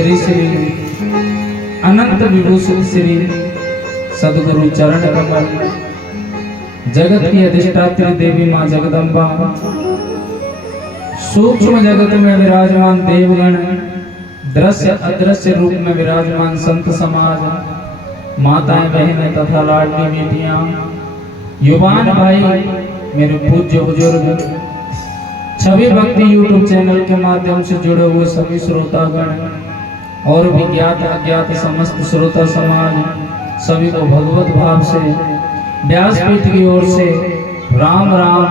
श्री श्री अनंत विभूषित श्री सदगुरु चरण कमल, जगत की अधिष्ठात्री देवी मां जगदम्बा, सूक्ष्म जगत में विराजमान देवगण, दृश्य अदृश्य रूप में विराजमान संत समाज, माताएं बहनें तथा लाडली बेटियां, युवान भाई, मेरे पूज्य बुजुर्ग, छवि भक्ति यूट्यूब चैनल के माध्यम से जुड़े हुए सभी श्रोतागण और भी ज्ञात अज्ञात समस्त श्रोता समाज, सभी को भगवत भाव से व्यासपीठ की ओर से राम राम,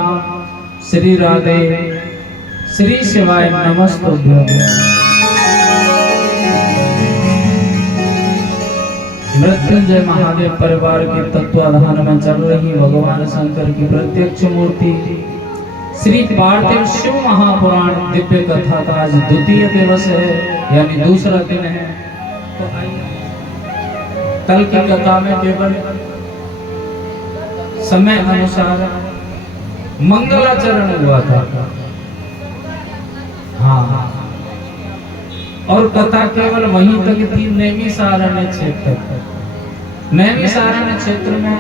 श्री राधे, श्री शिवाय नमस्तुभ्यं। मृत्युंजय महादेव परिवार के तत्वाधान में चल रही भगवान शंकर की प्रत्यक्ष मूर्ति श्री पार्थिव शिव महापुराण दिव्य कथा का आज द्वितीय दिवस है, यानी दूसरा दिन है। तो कल की कथा में केवल समय अनुसार मंगलाचरण हुआ था, हाँ, और कथा केवल वहीं तक थी, नैमिषारण्य क्षेत्र। नैमिषारण्य क्षेत्र में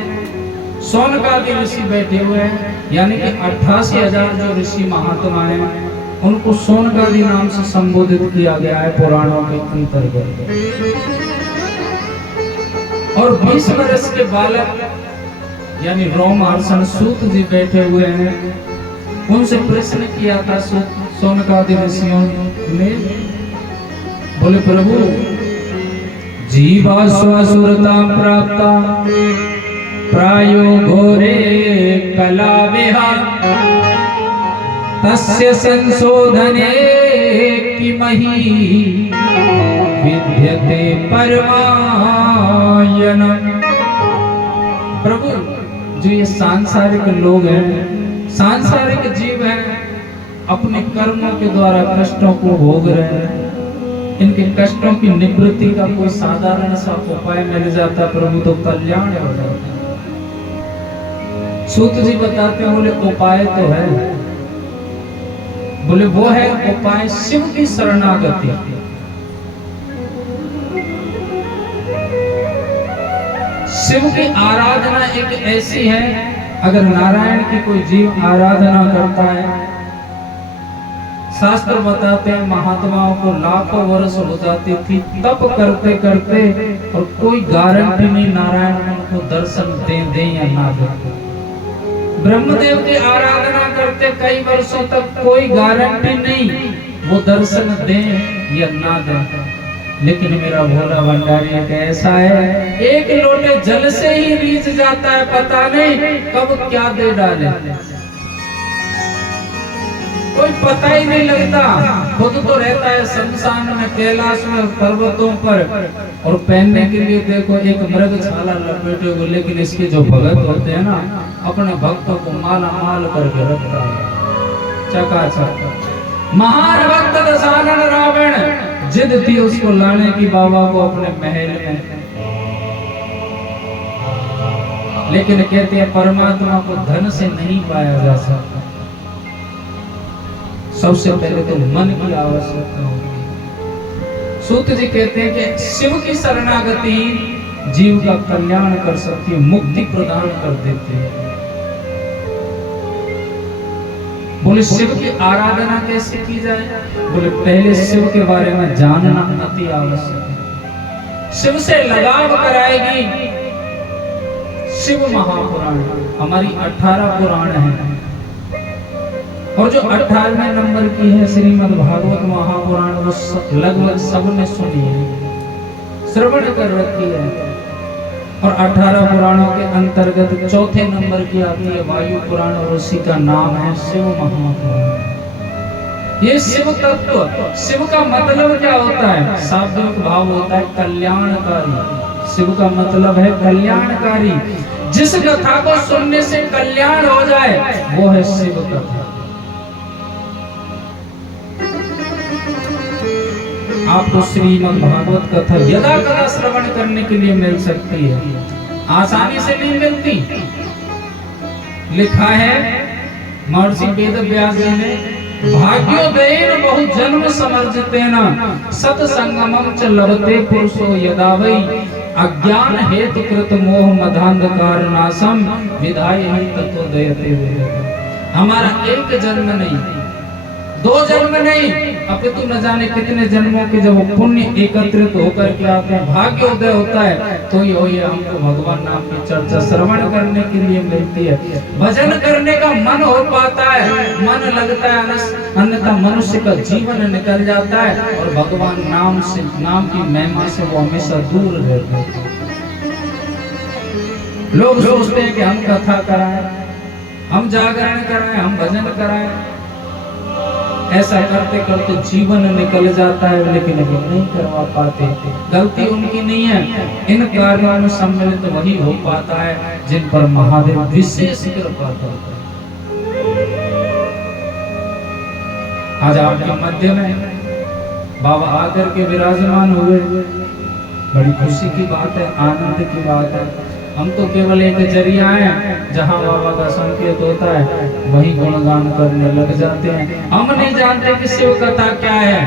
शौनकादि ऋषि बैठे हुए हैं, यानी कि 88,000 जो ऋषि महात्मा हैं, उनको शौनकादि नाम से संबोधित किया गया है पुराणों के अंतर्गत। और 20 वर्ष के बालक यानी रोमहर्षण सूत जी बैठे हुए हैं, उनसे प्रश्न किया था शौनकादि ऋषियों ने, बोले प्रभु, जीवा स्वसुरता प्राप्ता प्रायो घोरे कलाविहा तस्य संशोधने किमहि विद्यते परमायनम्। प्रभु, जो ये सांसारिक लोग हैं, सांसारिक जीव हैं, अपने कर्मों के द्वारा कष्टों को भोग रहे हैं, इनके कष्टों की निवृत्ति का कोई साधारण सा उपाय मिल जाता प्रभु तो कल्याण हो जाता। सूत जी बताते हैं, बोले उपाय तो है, बोले वो है उपाय शिव की शरणागति। शिव की आराधना एक ऐसी है, अगर नारायण की कोई जीव आराधना करता है, शास्त्र बताते हैं महात्माओं को लाखों वर्ष हो जाती थी तप करते करते, और कोई गारंटी नहीं नारायण उनको दर्शन दे या ना दे। ब्रह्मदेव की आराधना करते कई वर्षों तक कोई गारंटी नहीं वो दर्शन दे या ना दे, लेकिन मेरा भोला भंडारी एक ऐसा है, एक लोटे जल से ही रीझ जाता है, पता नहीं कब क्या दे डाले, कोई पता ही नहीं लगता। खुद तो रहता है शमशान में, कैलाश में, पर्वतों पर, और पहनने के लिए देखो एक मृगछाला लपेटे हुए, लेकिन इसके जो भगत होते हैं ना, अपने भक्तों को माला माल करके रखता है चकाचक। महान भक्त दशानन रावण जिद थी उसको लाने की बाबा को अपने महल में, लेकिन कहते हैं परमात्मा को धन से नहीं पाया जा सकता, सबसे पहले तो मन की आवश्यकता होती है। सूत जी कहते हैं कि शिव की शरणागति जीव का कल्याण कर सकती है, मुक्ति प्रदान कर देती है। बोले शिव की आराधना कैसे की जाए? बोले पहले शिव के बारे में जानना अति आवश्यक है। शिव से लगाव कराएगी शिव महापुराण, हमारी 18 पुराण है, और जो 18वें नंबर की है श्रीमद् भागवत महापुराण, वो लगभग सबने सुनी है, श्रवण कर रखी है। और 18 पुराणों के अंतर्गत चौथे नंबर की आती है वायु पुराण, और उसी का नाम है शिव महापुराण। ये शिव तत्व, शिव का मतलब क्या होता है? शाब्दिक भाव होता है कल्याणकारी। शिव का मतलब है कल्याणकारी, जिस कथा को सुनने से कल्याण हो जाए वो है शिव कथा। आपको श्रीमद् भागवत कथा यदा कदा श्रवण करने के लिए मिल सकती है, आसानी से नहीं मिलती। लिखा है महर्षि वेद व्यास जी ने भाग्योदयेन बहु जन्म समर्जितेन सत्संगमं च लभते पुरुषो यदा वै अज्ञान हेतु कृत मोह मदांधकार नाशम विधाय ही तत्वोदयते। हमारा एक जन्म नहीं, दो जन्म नहीं, अपितु न जाने कितने जन्मों के जब पुण्य एकत्रित होकर के आते हैं, भाग्योदय होता है, तो ये हमको भगवान नाम की चर्चा श्रवण करने के लिए मिलती है, भजन करने का मन हो पाता है, मन लगता है, अन्यथा मनुष्य का जीवन निकल जाता है और भगवान नाम से, नाम की महिमा से वो हमेशा दूर रहते हैं। लोग सोचते हैं कि हम कथा कराएं, हम जागरण कराएं, हम भजन कराएं, ऐसा करते करते जीवन निकल जाता है, लेकिन वो नहीं करवा पाते। गलती उनकी नहीं है, इन कार्यों में सम्मिलित वही हो पाता है जिन पर महादेव विशेष कृपा करते हैं। आज आपके मध्य में बाबा आकर के विराजमान हुए, बड़ी खुशी की बात है, आनंद की बात है। हम तो केवल एक जरिया है, जहाँ बाबा का संकेत होता है वही गुणगान करने लग जाते हैं। हम नहीं जानते कि शिव कथा क्या है,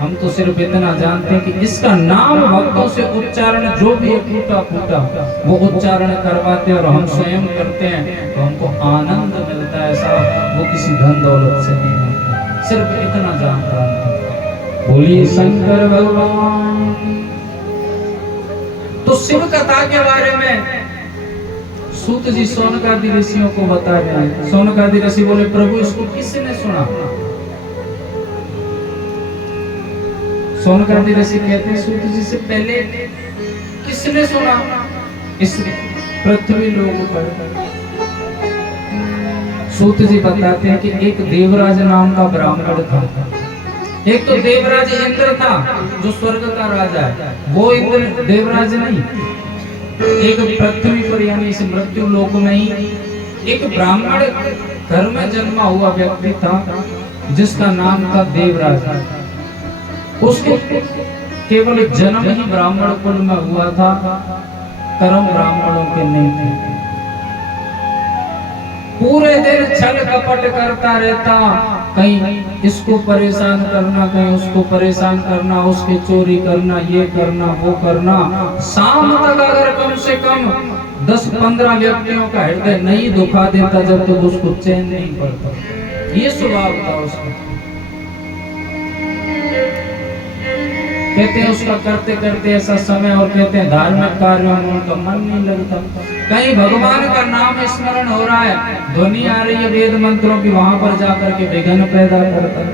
हम तो सिर्फ इतना जानते हैं कि इसका नाम भक्तों से उच्चारण जो भी है टूटा फूटा वो उच्चारण करवाते हैं और हम स्वयं करते हैं तो हमको आनंद मिलता है साहब, वो किसी धन दौलत से नहीं मिलता, सिर्फ इतना जानता है। बोलिए शंकर भगवान। तो शिव कथा के बारे में सूत जी सोनकादि ऋषियों को बता रहे हैं। सोनकादि ऋषि बोले प्रभु इसको किसने सुना? सोनकादि ऋषि कहते हैं सूत जी से पहले किसने सुना इस पृथ्वी लोक पर? सूत जी बताते हैं कि एक देवराज नाम का ब्राह्मण था। एक तो देवराज इंद्र था जो स्वर्ग का राजा है, वो इंद्र देवराज नहीं। एक पृथ्वी पर यानी इस मृत्यु लोक में ही एक ब्राह्मण घर में जन्मा हुआ व्यक्ति था जिसका नाम था देवराज। उसके केवल जन्म ही ब्राह्मण कुल में हुआ था, कर्म ब्राह्मणों के नहीं थे। पूरे दिन छल कपट करता रहता, कहीं इसको परेशान करना, कहीं उसको परेशान करना, उसके चोरी करना, ये करना, वो करना। शाम तक अगर कम से कम 10-15 व्यक्तियों का हृदय नहीं दुखा देता जब तक तो उसको चैन नहीं पड़ता। ये स्वभाव था उसका। कहते हैं उसका करते करते ऐसा समय, और कहते हैं धार्मिक कार्यों में उनका मन नहीं लगता। कहीं भगवान का नाम स्मरण हो रहा है, ध्वनि आ रही है वेद मंत्रों की, वहां पर जाकर के विघ्न पैदा करता है।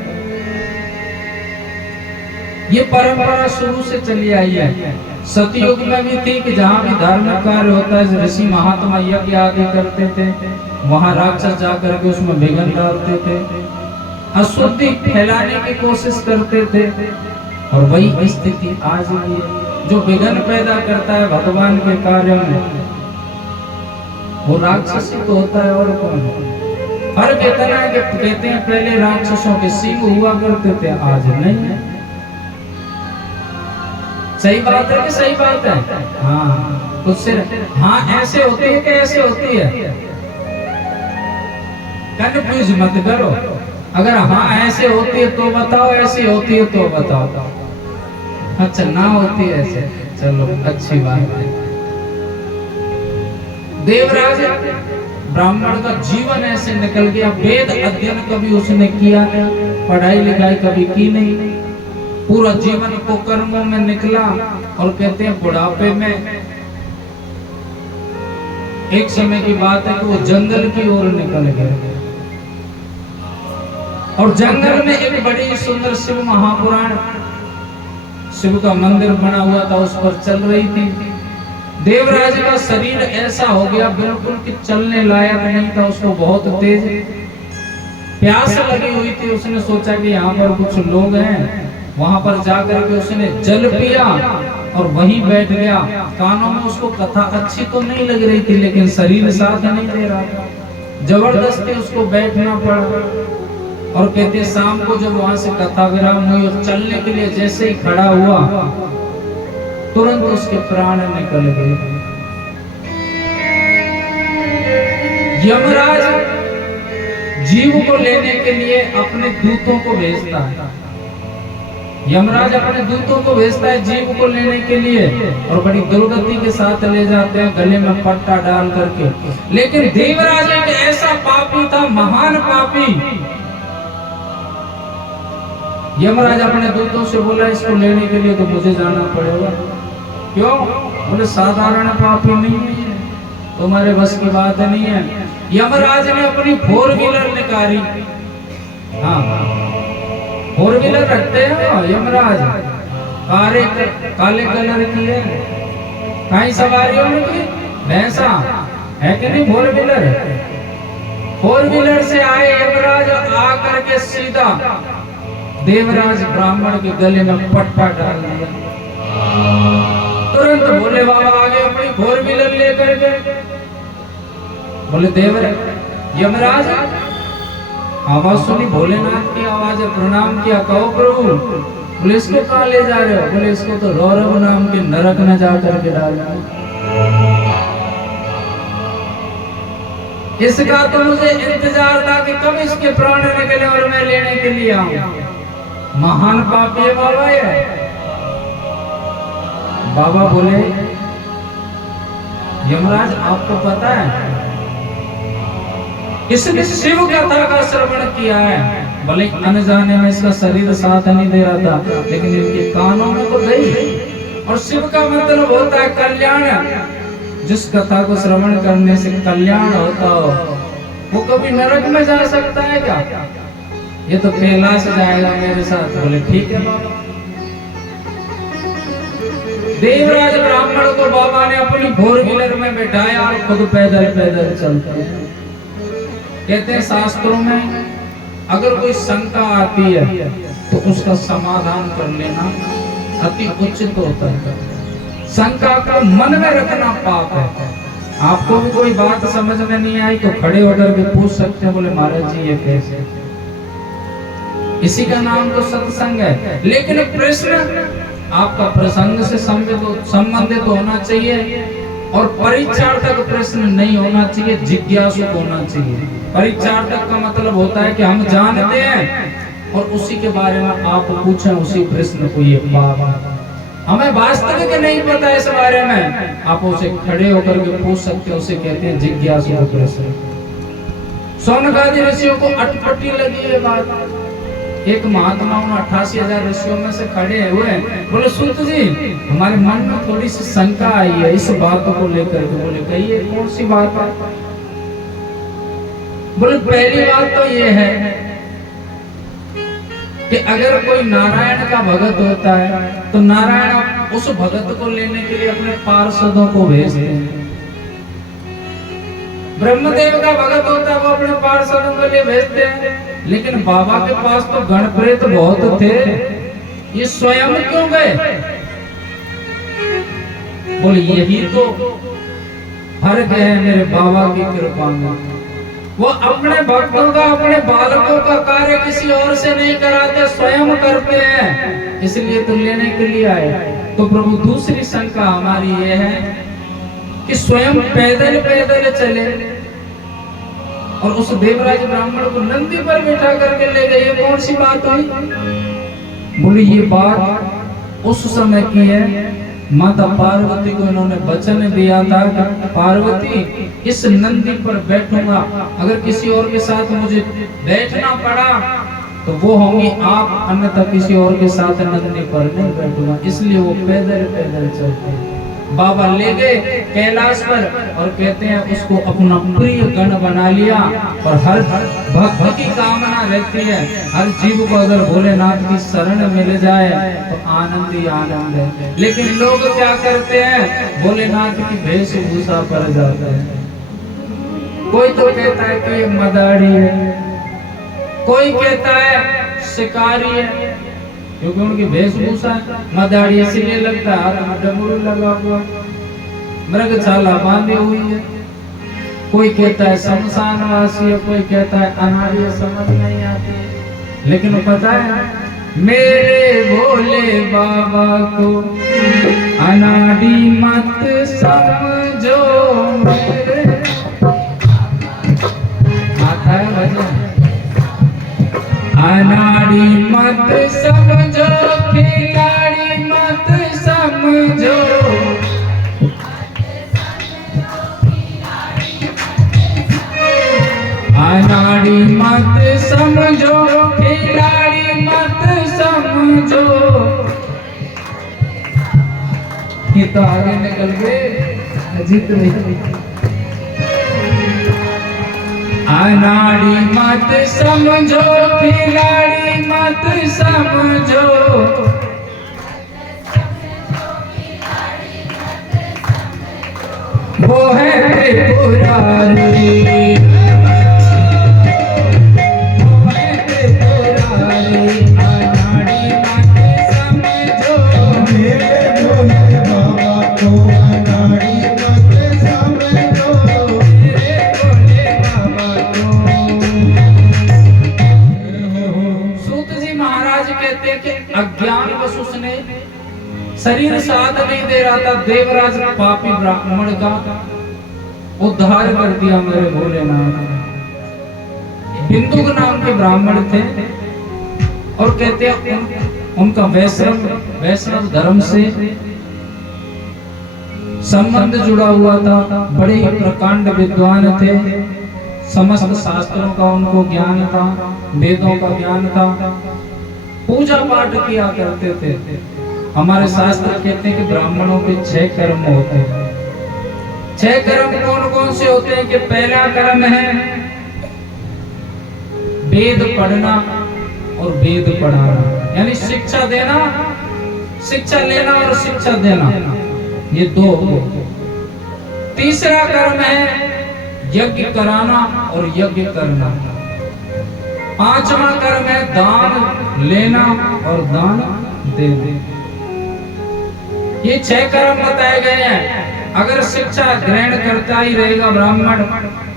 ये परंपरा शुरू से चली आई है। सतयुग में भी थी कि जहाँ भी धार्मिक कार्य होता है, ऋषि महात्मा यज्ञ आदि करते थे, वहां राक्षस जाकर के उसमें विघ्न डालते थे, अशुद्धि फैलाने की कोशिश करते थे। और वही स्थिति आज भी है। जो विघ्न पैदा करता है भगवान के कार्य में वो राक्षस ही तो होता है, और कौन? हर कहता है कि कहते हैं पहले राक्षसों के सींग हुआ करते थे, आज नहीं। सही बात है कि सही बात है? हाँ, उससे हाँ ऐसे होती है कि ऐसे होती है, कंफ्यूज मत करो। अगर हाँ ऐसे होती है तो बताओ, ऐसी होती है तो बताओ। अच्छा ना होती है ऐसे, चलो अच्छी बात है। देवराज ब्राह्मण का जीवन ऐसे निकल गया, वेद अध्ययन कभी उसने किया नहीं, पढ़ाई लिखाई कभी की नहीं, पूरा जीवन को कर्मों में निकला। और कहते हैं बुढ़ापे में एक समय की बात है कि वो जंगल की ओर निकल गए, और जंगल में एक बड़ी सुंदर शिव महापुराण, शिव का मंदिर बना हुआ था, उस पर चल रही थी। देवराज का शरीर ऐसा हो गया बिल्कुल कि चलने लायक नहीं था, उसको बहुत तेज प्यास लगी हुई थी। उसने सोचा कि यहाँ पर कुछ लोग हैं, वहां पर जाकर के उसने जल पिया और वहीं बैठ गया। कानों में उसको कथा अच्छी तो नहीं लग रही थी, लेकिन शरीर साथ नहीं दे रहा था, जबरदस्ती उसको बैठना पड़ा। और कहते शाम को जब वहां से कथा विराम हुई और चलने के लिए जैसे ही खड़ा हुआ, तुरंत उसके प्राण निकल गए। यमराज जीव को लेने के लिए अपने दूतों को भेजता है। यमराज अपने दूतों को भेजता है जीव को लेने के लिए, और बड़ी दुर्गति के साथ ले जाते हैं, गले में पट्टा डाल करके। लेकिन देवराज एक ऐसा पापी था, महान पापी। यमराज अपने दूतों से बोला, इसको लेने के लिए तो मुझे जाना पड़ेगा। क्यों? बोले साधारण पापी नहीं है, तुम्हारे बस की बात नहीं है। यमराज ने अपनी 4 व्हीलर निकाली। हाँ, 4 व्हीलर रखते हैं यमराज, काले कलर की है, कई सवारियों में की भैंसा है कि नहीं। 4 व्हीलर से आए यमराज, आकर के सीधा देवराज ब्राह्मण के गले में पट्टा डाल दिया। तुरंत बोले बाबा आगे अपनी 4 व्हीलर लेकर के। बोले देवराज यमराज आवाज सुनी, भोलेनाथ की आवाज है, प्रणाम किया, कहो प्रभु। बोले इसको कहाँ ले जा रहे हो? बोले इसको तो रौरव नाम के नरक में जा करके डालना। इसका तो मुझे इंतजार था कि कब इसके प्राण निकले और मैं लेने के लिए आऊं। महान पापी है बाबा ये। बाबा बोले यमराज आपको पता है इसने शिव कथा का श्रवण किया है, भले अनजाने में इसका शरीर साथ नहीं दे रहा था, लेकिन इनके कानों में तो गई। और शिव का मतलब होता है कल्याण। जिस कथा को श्रवण करने से कल्याण होता हो वो कभी नरक में जा सकता है क्या? ये तो कैलाश जाएगा मेरे साथ। बोले ठीक है बाबा। देवराज ब्राह्मण को बाबा ने अपनी 4 व्हीलर में बैठाया और खुद पैदल पैदल चलते हैं। कहते हैं शास्त्रों में अगर कोई शंका आती है तो उसका समाधान कर लेना अति उचित होता है। शंका को मन में रखना पाप है। आपको भी कोई बात समझ में नहीं आई तो खड़े होकर के पूछ सकते हैं, बोले महाराज जी ये कैसे। इसी का नाम तो सत्संग है। लेकिन प्रश्न आपका प्रसंग से संबंधित होना चाहिए, और परीक्षार्थक प्रश्न नहीं होना चाहिए, जिज्ञासु होना चाहिए। परीक्षार्थक का मतलब होता है कि हम जानते हैं और उसी के बारे में आप पूछें उसी प्रश्न को। ये पाप हमें वास्तविक नहीं पता इस बारे में, आप उसे खड़े होकर के पूछ सकते हैं, उसे कहते हैं जिज्ञासु प्रश्न। शौनकादि ऋषियों को अटपटी लगी ये बात। एक महात्मा 88,000 ऋषियों में से खड़े हुए, बोले सुत जी हमारे मन में थोड़ी सी शंका आई है इस बात को लेकर के। बोले कहिए कौन सी बात है? बोले पहली बात तो ये है कि अगर कोई नारायण का भगत होता है तो नारायण उस भगत को लेने के लिए अपने पार्षदों को भेजते हैं। ब्रह्मदेव का भगत होता है वो अपने पार्षदों के लिए भेजते हैं। लेकिन बाबा के पास तो गण प्रेत बहुत थे, ये स्वयं क्यों गए? बोले यही तो फर्क है मेरे बाबा की कृपा में। वो अपने भक्तों का, अपने बालकों का कार्य किसी और से नहीं कराते, स्वयं करते हैं, इसलिए तो लेने के लिए आए। तो प्रभु दूसरी शंका हमारी ये है कि स्वयं पैदल पैदल चले और उस देवराज ब्राह्मण को नंदी पर बैठा करके ले गए, ये कौन सी बात हुई? बोले ये बात उस समय की है। माता पार्वती को इन्होंने वचन दिया था कि पार्वती इस नंदी पर बैठूंगा, अगर किसी और के साथ मुझे बैठना पड़ा तो वो होंगी आप, अन्यथा किसी और के साथ नंदी पर नहीं बैठूंगा। इसलिए वो पैदल पैदल चलते। बाबा ले गए कैलाश पर और कहते हैं उसको अपना प्रिय गण बना लिया। और हर भक्त की कामना रहती है, हर जीव को अगर भोलेनाथ की शरण मिल जाए तो आनंद ही आनंद है। लेकिन लोग क्या करते हैं, भोलेनाथ की वेशभूषा पर जाते हैं। कोई तो कहता है कि ये मदारी है, कोई कहता है शिकारी है, क्योंकि उनकी वेशभूषा मदारी इसलिए लगता है हाथ में डमरू लगा हुआ, मृगशाला बांधी हुई है। कोई कहता है शमशानवासी है, कोई कहता है अनाड़ी, समझ नहीं आती। लेकिन पता है मेरे भोले बाबा को अनाड़ी मत समझो। मेरे आता है भजन अनाड़ी मत समझो खिलाड़ी मत समझो, अनाड़ी मत समझो खिलाड़ी मत समझो। ये तो आगे निकल गए अजीत नहीं। अनाड़ी मत समझो खिलाड़ी मत समझो, वो है त्रिपुरारी, वो है त्रिपुरारी। अनाड़ी मत समझो मेरे भोले बाबा को अनाड़ी मत समझो, मेरे भोले बाबा को। सूत जी महाराज कहते हैं कि अज्ञान वश उसने शरीर साथ नहीं दे रहा था, देवराज पापी ब्राह्मण का उद्धार कर दिया मेरे भोलेनाथ। बिंदुक नाम के ब्राह्मण थे और कहते हैं उनका वैष्णव धर्म से संबंध जुड़ा हुआ था। बड़े ही प्रकांड विद्वान थे, समस्त शास्त्रों का उनको ज्ञान था, वेदों का ज्ञान था, पूजा पाठ किया करते थे। हमारे शास्त्र कहते हैं कि ब्राह्मणों के 6 कर्म होते हैं। 6 कर्म कौन कौन से होते हैं? कि पहला कर्म है वेद पढ़ना और वेद पढ़ाना, यानी शिक्षा देना, शिक्षा लेना और शिक्षा देना, ये 2। तीसरा कर्म है यज्ञ कराना और यज्ञ करना। 5वां कर्म है दान लेना और दान देना। ये 6 कर्म बताए गए हैं। अगर शिक्षा ग्रहण करता ही रहेगा ब्राह्मण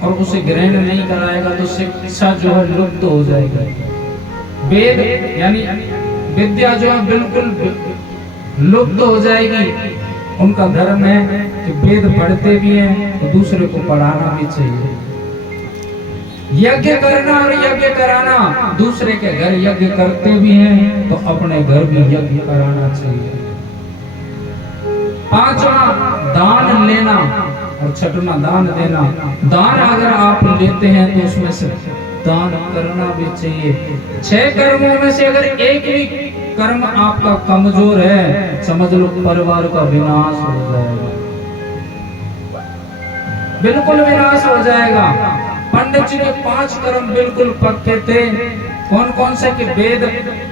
और उसे ग्रहण नहीं कराएगा तो शिक्षा जो है लुप्त हो जाएगी। वेद यानी विद्या जो है बिल्कुल लुप्त हो जाएगी। उनका धर्म है कि वेद पढ़ते भी हैं तो दूसरे को पढ़ाना भी चाहिए। यज्ञ करना और यज्ञ कराना, दूसरे के घर यज्ञ करते भी हैं तो अपने घर भी यज्ञ कराना चाहिए। 5वां दान लेना और 6वां दान देना। दान अगर आप लेते हैं तो उसमें से दान करना भी चाहिए। 6 कर्मों में से अगर एक भी कर्म आपका कमजोर है, समझ लो परिवार का विनाश हो जाएगा, बिल्कुल विनाश हो जाएगा। पंडित जी के 5 कर्म बिल्कुल पक्के थे। कौन कौन से? कि वेद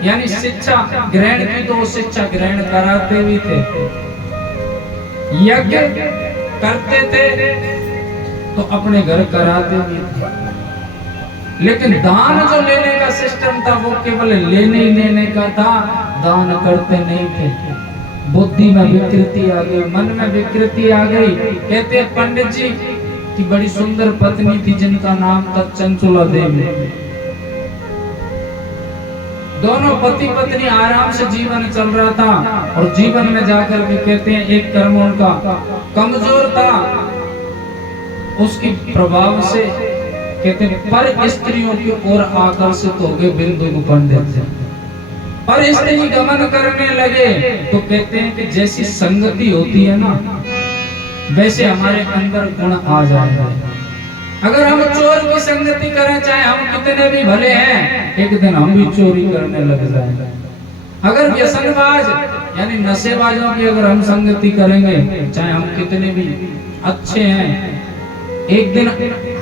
यानी शिक्षा ग्रहण की तो वो शिक्षा ग्रहण कराते भी थे, यज्ञ करते थे तो अपने घर कराते भी थे। लेकिन दान जो लेने का सिस्टम था वो केवल लेने ही लेने का था, दान करते नहीं थे। बुद्धि में विकृति आ गई, मन में विकृति आ गई। कहते हैं पंडित जी की बड़ी सुंदर पत्नी थी जिनका नाम था चंचुला देवी। दोनों पति पत्नी आराम से जीवन चल रहा था और जीवन में जाकर के कहते हैं एक कर्म उनका कमजोर था, उसकी प्रभाव से कहते हैं पर स्त्रियों की ओर आकर्षित हो गए बिंदु पंडित। पर स्त्री गमन करने लगे तो कहते हैं कि जैसी संगति होती है ना वैसे हमारे अंदर गुण आ जाएगा। अगर हम चोर की संगति करें, चाहे हम कितने भी भले हैं, एक दिन हम भी चोरी करने लग जाएंगे। अगर व्यसनबाज यानी नशेबाजों की अगर हम संगति करेंगे, चाहे हम कितने भी अच्छे हैं, एक दिन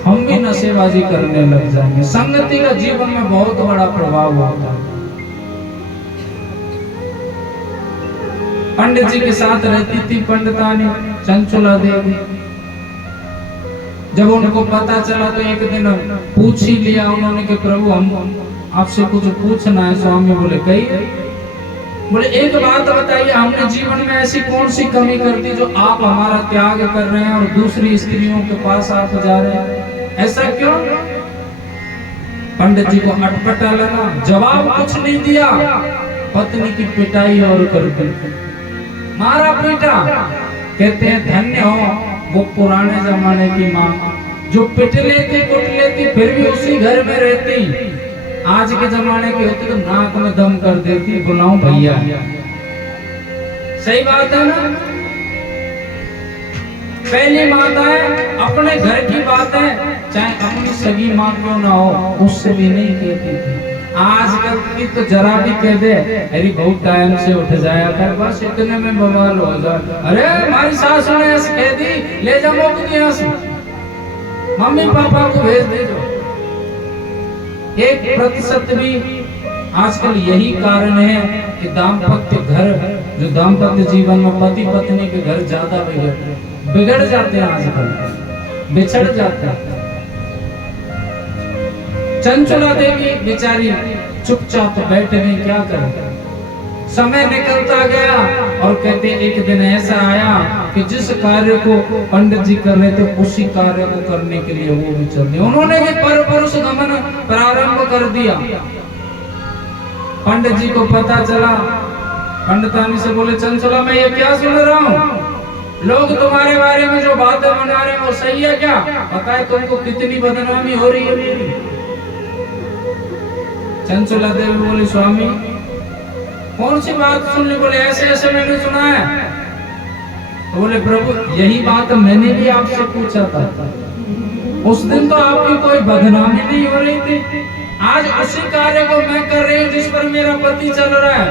हम भी नशेबाजी करने लग जाएंगे। संगति का जीवन में बहुत बड़ा प्रभाव होता है। पंडित जी के साथ रहती थी पंडितानी चंचुला देवी। जब उनको पता चला तो एक दिन पूछ ही लिया उन्होंने कि प्रभु हम आपसे कुछ पूछना है। स्वामी बोले कहिए। बोले एक बात बताइए, हमने जीवन में ऐसी कौन सी कमी कर दी जो आप हमारा त्याग कर रहे हैं और दूसरी स्त्रियों के पास आप जा रहे हैं, ऐसा क्यों? पंडित जी को अटपटा लगा, जवाब कुछ नहीं दिया। पत्नी की पिटाई और कर दी, मारा पीटा। कहते हैं धन्य हो वो पुराने जमाने की माँ जो पिट लेती कुट लेती फिर भी उसी घर में रहती, आज के जमाने के होते तो नाक में दम कर देती, बुलाऊं भैया। सही बात है ना। पहली माताएं अपने घर की बातें चाहे अपनी सगी माँ क्यों ना हो उससे भी नहीं कहती थी। आजकल की तो जरा भी कह दे अरे बहुत टाइम से उठ जाया कर, बस इतने में बवाल हो जाए। अरे हमारी सासू ने ऐसे कह दी, ले जाओ यहाँ से, मम्मी पापा को भेज दे दो। 1% भी आजकल यही कारण है कि दाम्पत्य घर, जो दाम्पत्य जीवन में पति पत्नी के घर ज्यादा बिगड़ जाते हैं, आजकल बिछड़ जाते हैं। चंचला देवी बेचारी चुपचाप बैठ गई, क्या करे। समय निकलता गया और कहते एक दिन ऐसा आया कि जिस कार्य को पंडित जी कर रहे थे उसी कार्य को करने के लिए वो भी चल दिए। उन्होंने भी परपुरुष गमन प्रारंभ कर दिया। पंडित जी को पता चला, पंडितानी से बोले चंचला मैं ये क्या सुन रहा हूँ, लोग तुम्हारे बारे में जो बातें बना रहे हैं वो सही है क्या? पता है तुमको कितनी बदनामी हो रही है मेरी। चंचला देवी बोली स्वामी कौन सी बात सुनने? बोले ऐसे ऐसे मैंने सुना है। तो बोले प्रभु यही बात मैंने भी आपसे पूछा था, उस दिन तो आपकी कोई बदनामी नहीं हो रही थी, आज उसी कार्य को मैं कर रही हूँ जिस पर मेरा पति चल रहा है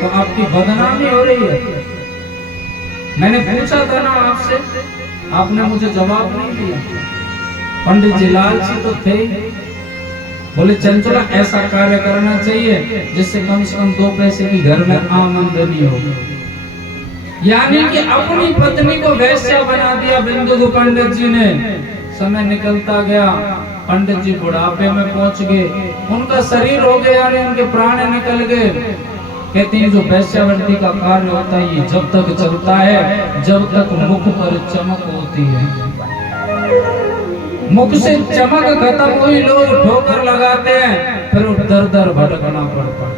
तो आपकी बदनामी हो रही है। मैंने पूछा था ना आपसे, आपने मुझे जवाब नहीं दिया। पंडित जी लालची तो थे। बोले चंचला ऐसा कार्य करना चाहिए जिससे कम से कम 2 पैसे की घर में आमदनी हो। यानी कि अपनी पत्नी को वैश्या बना दिया बिंदु पंडित जी ने। समय निकलता गया, पंडित जी बुढ़ापे में पहुंच गए, उनका शरीर हो गया यानी उनके प्राण निकल गए। कहते हैं जो वैश्यावृत्ति का कार्य होता है ये जब तक चलता है जब तक मुख पर चमक होती है। मुख से चमक खत्म हुई, लोग ठोकर लगाते हैं, फिर दर दर भटकना पड़ता है।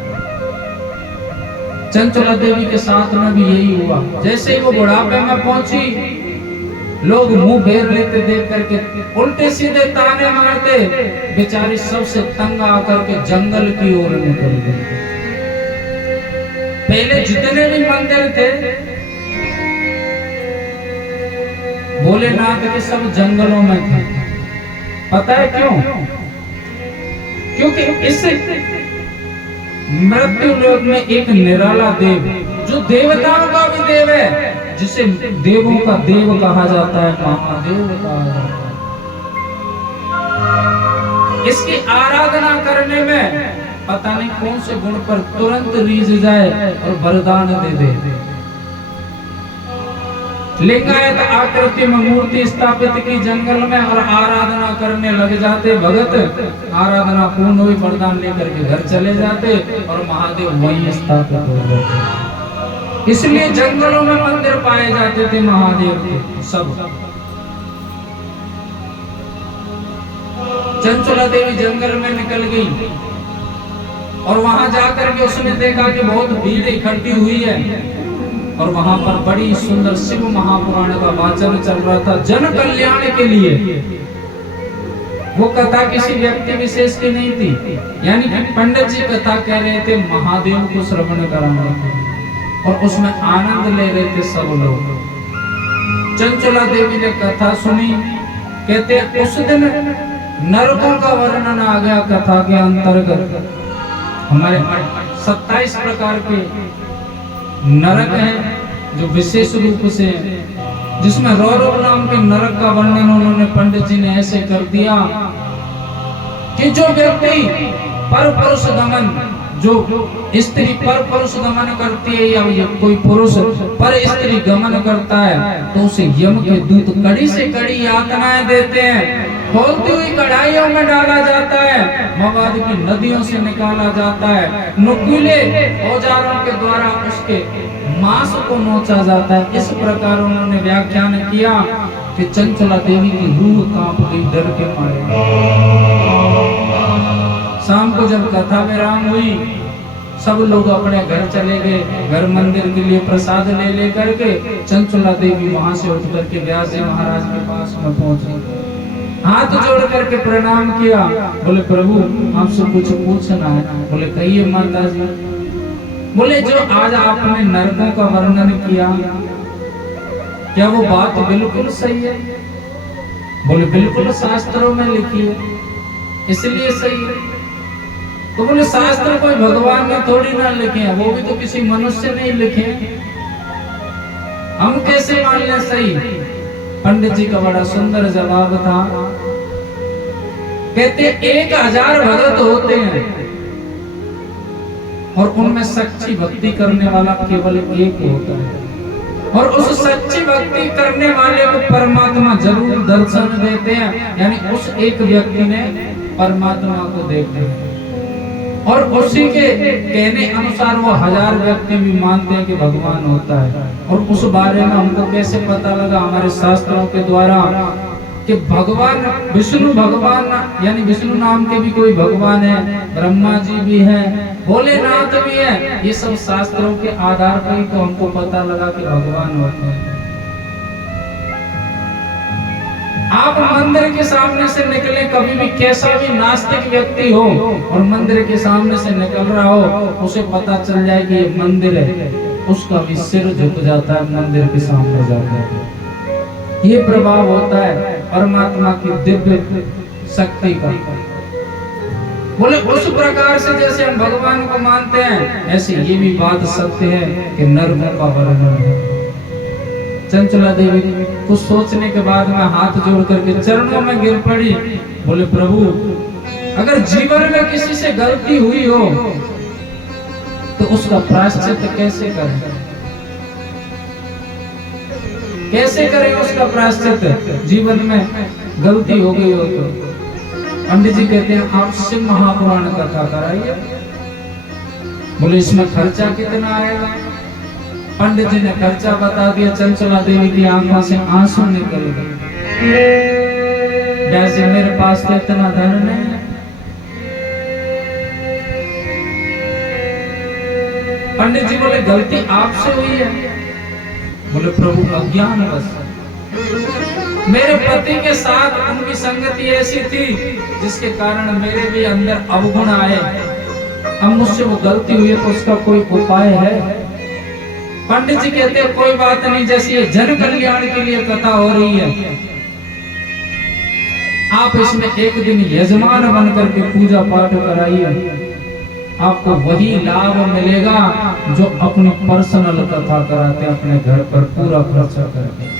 चंचला देवी के साथ में भी यही हुआ। जैसे ही वो बुढ़ापे में पहुंची, लोग मुंह फेर लेते देख करके उल्टे सीधे ताने मारते, बेचारी सबसे तंग आकर के जंगल की ओर निकल गई। पहले जितने भी मंदिर थे भोलेनाथ के सब जंगलों में थे। पता है क्यों? क्योंकि इस मृत्यु लोक में एक निराला देव जो देवताओं का भी देव है, जिसे देवों का देव कहा जाता है, महादेव कहा जाता है। इसकी आराधना करने में पता नहीं कौन से गुण पर तुरंत रीझ जाए और वरदान दे दे। लिंगायत आकृति में मूर्ति स्थापित की जंगल में और आराधना करने लग जाते भगत। आराधना पूर्ण हुई, वरदान लेकर के घर चले जाते और महादेव वहीं स्थापित हो जाते। इसलिए जंगलों में मंदिर पाए जाते थे महादेव के सब। चंचला देवी जंगल में निकल गई और वहां जाकर के उसने देखा कि बहुत भीड़ इकट्ठी हुई है और वहां पर बड़ी सुंदर शिव महापुराण का वाचन चल रहा था जन कल्याण के लिए। वो कथा किसी व्यक्ति विशेष की नहीं थी, यानी कि पंडित जी कथा कह रहे थे, महादेव को श्रवण कराने और उसमें आनंद ले रहे थे सब लोग। चंचला देवी ने कथा सुनी। कहते उस दिन नरकों का वर्णन आ गया कथा के अंतर्गत। हमारे 27 प्रकार के नरक हैं जो विशेष रूप से, जिसमें रौरव नाम के नरक का वर्णन उन्होंने पंडित जी ने ऐसे कर दिया कि जो व्यक्ति पर पुरुष गमन, जो स्त्री पर पुरुष गमन करती है या कोई पुरुष पर स्त्री गमन करता है तो उसे यम के दूत कड़ी से कड़ी यातनाएं देते हैं। खोलती हुई कढ़ाइयों में डाला जाता है, मवाद की नदियों से निकाला जाता है, नुकीले औजारों के द्वारा उसके मांस को नोचा जाता है। इस प्रकार उन्होंने व्याख्यान किया कि चंचला देवी की रूह कांप गई डर के मारे। शाम को जब कथा विराम हुई, सब लोग अपने घर चले गए। घर मंदिर के लिए प्रसाद ले करके चंचला देवी वहां से उठ करके व्यास जी महाराज के पास में पहुंची। हाथ जोड़ करके प्रणाम किया। बोले प्रभु आपसे कुछ पूछना है। बोले कहिए माता जी। बोले जो आज आपने नरकों का वर्णन किया, क्या वो बात बिल्कुल सही है? बोले बिल्कुल शास्त्रों में लिखी है, इसलिए सही है। तो बोले शास्त्र कोई भगवान ने थोड़ी ना लिखे हैं, वो भी तो किसी मनुष्य ने ही लिखे हैं, हम कैसे मान लें सही? पंडित जी का बड़ा सुंदर जवाब था। कहते 1000 भगत होते हैं और उनमें सच्ची भक्ति करने वाला केवल एक होता है, और उस सच्ची भक्ति करने वाले को परमात्मा जरूर दर्शन देते हैं। यानी उस एक व्यक्ति ने परमात्मा को देखा और उसी के कहने अनुसार वो 1000 व्यक्ति भी मानते हैं कि भगवान होता है। और उस बारे में हमको कैसे पता लगा? हमारे शास्त्रों के द्वारा कि भगवान विष्णु भगवान यानी विष्णु नाम के भी कोई भगवान है, ब्रह्मा जी भी हैं, भोलेनाथ भी है। ये सब शास्त्रों के आधार पर ही तो हमको पता लगा कि भगवान होते हैं। आप मंदिर के सामने से निकले, कभी भी कैसा भी नास्तिक व्यक्ति हो और मंदिर के सामने से निकल रहा हो, उसे पता चल जाए कि ये मंदिर है, उसका भी सिर झुक जाता है मंदिर के सामने जाकर। ये प्रभाव होता है परमात्मा की दिव्य शक्ति का। बोले उस प्रकार से जैसे हम भगवान को मानते हैं, ऐसे ये भी बात सत्य है कि नरकों का वर्णन है। चंचला देवी कुछ सोचने के बाद में हाथ जोड़ करके चरणों में गिर पड़ी। बोले प्रभु अगर जीवन में किसी से गलती हुई हो तो उसका प्रायश्चित कैसे करें? कैसे करें उसका प्रायश्चित? जीवन में गलती हो गई हो तो पंडित जी कहते हैं आप शिव महापुराण कथा कराइए। बोले इसमें खर्चा कितना आएगा? पंडित जी ने खर्चा बता दिया। चंचला देवी की आंखों से आंसू निकल गए। वैसे मेरे पास तो इतना धन नहीं है। पंडित जी बोले गलती आपसे हुई है। बोले प्रभु अज्ञानवश मेरे पति के साथ उनकी संगति ऐसी थी जिसके कारण मेरे भी अंदर अवगुण आए। अब मुझसे वो गलती हुई है तो उसका कोई उपाय है? पंडित जी कहते हैं कोई बात नहीं, जैसे ये जन कल्याण के लिए कथा हो रही है, आप इसमें एक दिन यजमान बन करके पूजा पाठ कराइए। आपको वही लाभ मिलेगा जो अपनी पर्सनल कथा कराते हैं अपने घर पर पूरा खर्चा करके।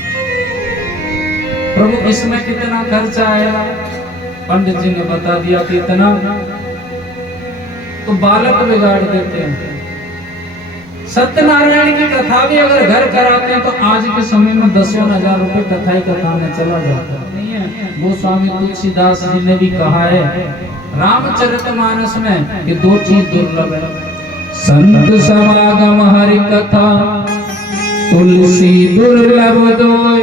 प्रभु इसमें कितना खर्चा आएगा? पंडित जी ने बता दिया कि इतना। तो बालक बिगाड़ देते हैं। सत्यनारायण की कथा भी अगर घर कराते हैं तो आज के समय में 10,000 रुपए कथा ही कथा में चला जाता है। वो स्वामी तुलसीदास जी ने भी कहा है रामचरितमानस में कि 2 चीज दुर्लभ है, संत समागम हरि कथा, तुलसी दुर्लभ दोय,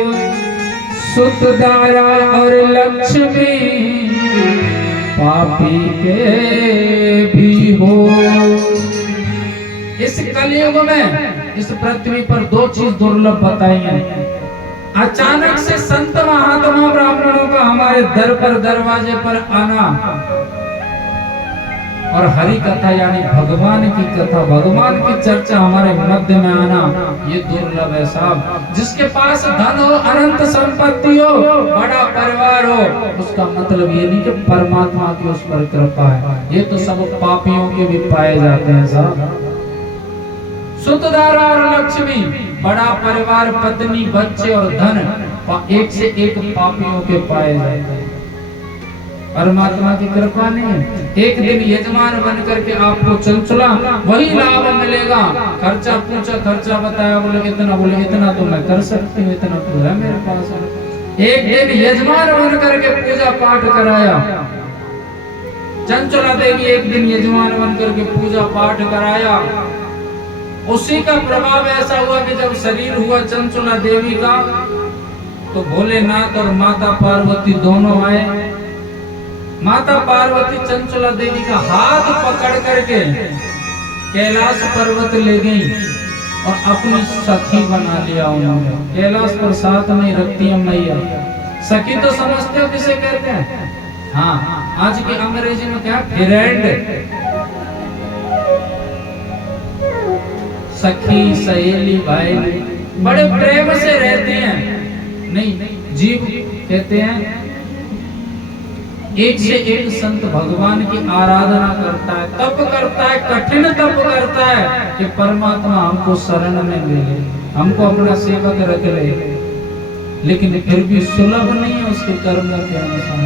सुत दारा और लक्ष्मी पापी के भी हो। इस कलयुग में इस पृथ्वी पर 2 चीज दुर्लभ बताई हैं। अचानक से संत महात्मा ब्राह्मणों का हमारे दर पर दरवाजे पर आना और हरि कथा यानी भगवान की कथा, भगवान की चर्चा हमारे मध्य में आना, ये दुर्लभ है साहब। जिसके पास धन हो, अनंत संपत्ति हो, बड़ा परिवार हो, उसका मतलब ये नहीं कि परमात्मा की उस पर कृपा है। ये तो सब पापियों के भी पाए जाते हैं साहब। सुतदारा और लक्ष्मी, बड़ा परिवार, पत्नी, बच्चे और धन, एक से एक पापियों के पाए जाते हैं। परमात्मा की कृपा नहीं। एक दिन यजमान बन करके आपको चंचला वही लाभ मिलेगा। खर्चा पूछा, खर्चा बताया, बोले इतना, बोले इतना तो मैं कर सकती हूँ, इतना तो है मेरे पास। एक दिन यजमान बन करके पूजा पाठ कराया। चंचला देवी एक दिन यजमान बन करके पूजा पाठ कराया। उसी का प्रभाव ऐसा हुआ कि जब शरीर हुआ चंचला देवी का तो भोलेनाथ और माता पार्वती दोनों आए। माता पार्वती चंचला देवी का हाथ पकड़ करके कैलाश पर्वत ले गई और अपनी सखी बना लिया उन्होंने। कैलाश पर साथ में रखती है मैया, सखी तो समझते हो किसे कहते हैं? हाँ, आज की अंग्रेजी में क्या फ्रेंड, सखी सहेली भाई बड़े प्रेम से रहते हैं। नहीं, जीव कहते हैं एक से एक संत भगवान की आराधना करता है, तप करता है, कठिन तप करता है कि परमात्मा हमको शरण में ले ले, हमको अपना सेवक रख ले, लेकिन फिर भी सुलभ नहीं है उसके कर्म के अनुसार।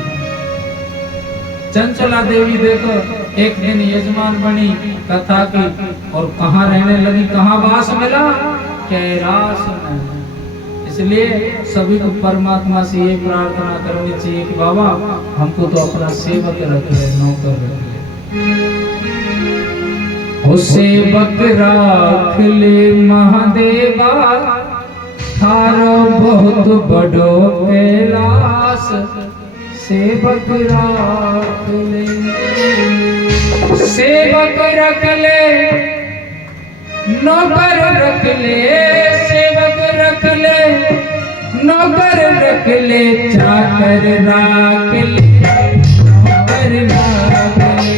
चंचला देवी देखो, एक दिन यजमान बनी कथा की और कहाँ रहने लगी, कहाँ वास मिला, कैलाश में। इसलिए सभी को परमात्मा से ये प्रार्थना करनी चाहिए कि बाबा हमको तो अपना सेवक रख ले, नौकर रख ले। ओ सेवक राख ले महादेवा, थारो बहुत बड़ो कैलाश, सेवक राख ले, सेवक रख ले, नौकर रख ले, सेवक रख ले, नौकर रख ले, चाकर राख ले, नौकर राख ले,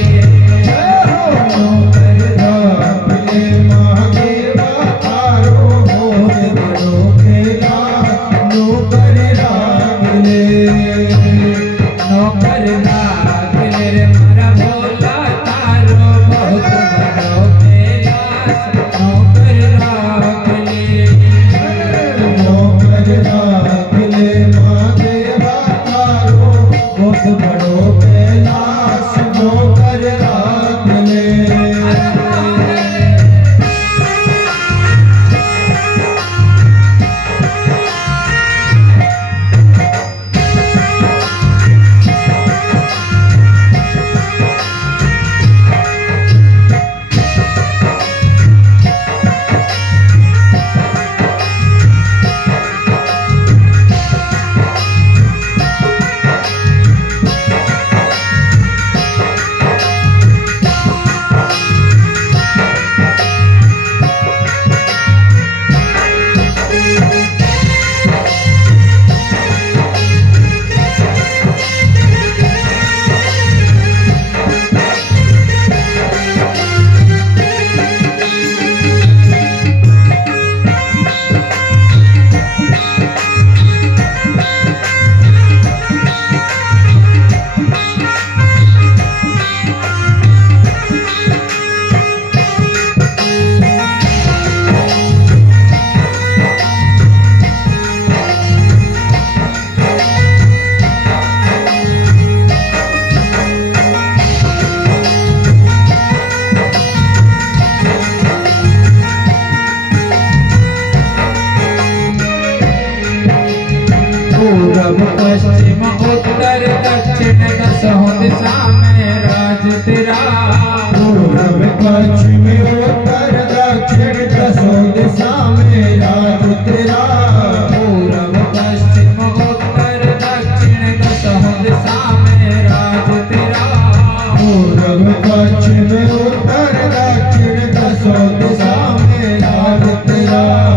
नौकर राख ले महादेवा, थारो बहुत बड़ो कैलाश, नौकर राख ले, नौकर राख ले रे मारा भोला, थारो बहुत बड़ो कैलाश, नौकर राख ले, नौकर राख ले महादेवा, थारो बहुत बड़ो कैलाश, नौकर राख ले। पूरब पश्चिम उत्तर दक्षिण दसों दिशा में राज तेरा, पूरब पश्चिम उत्तर दक्षिण दसों दिशा में राज तेरा, पूरब पश्चिम उत्तर दक्षिण दसों दिशा में राज तेरा, पूरब पश्चिम उत्तर दक्षिण दसों दिशा में राज तेरा।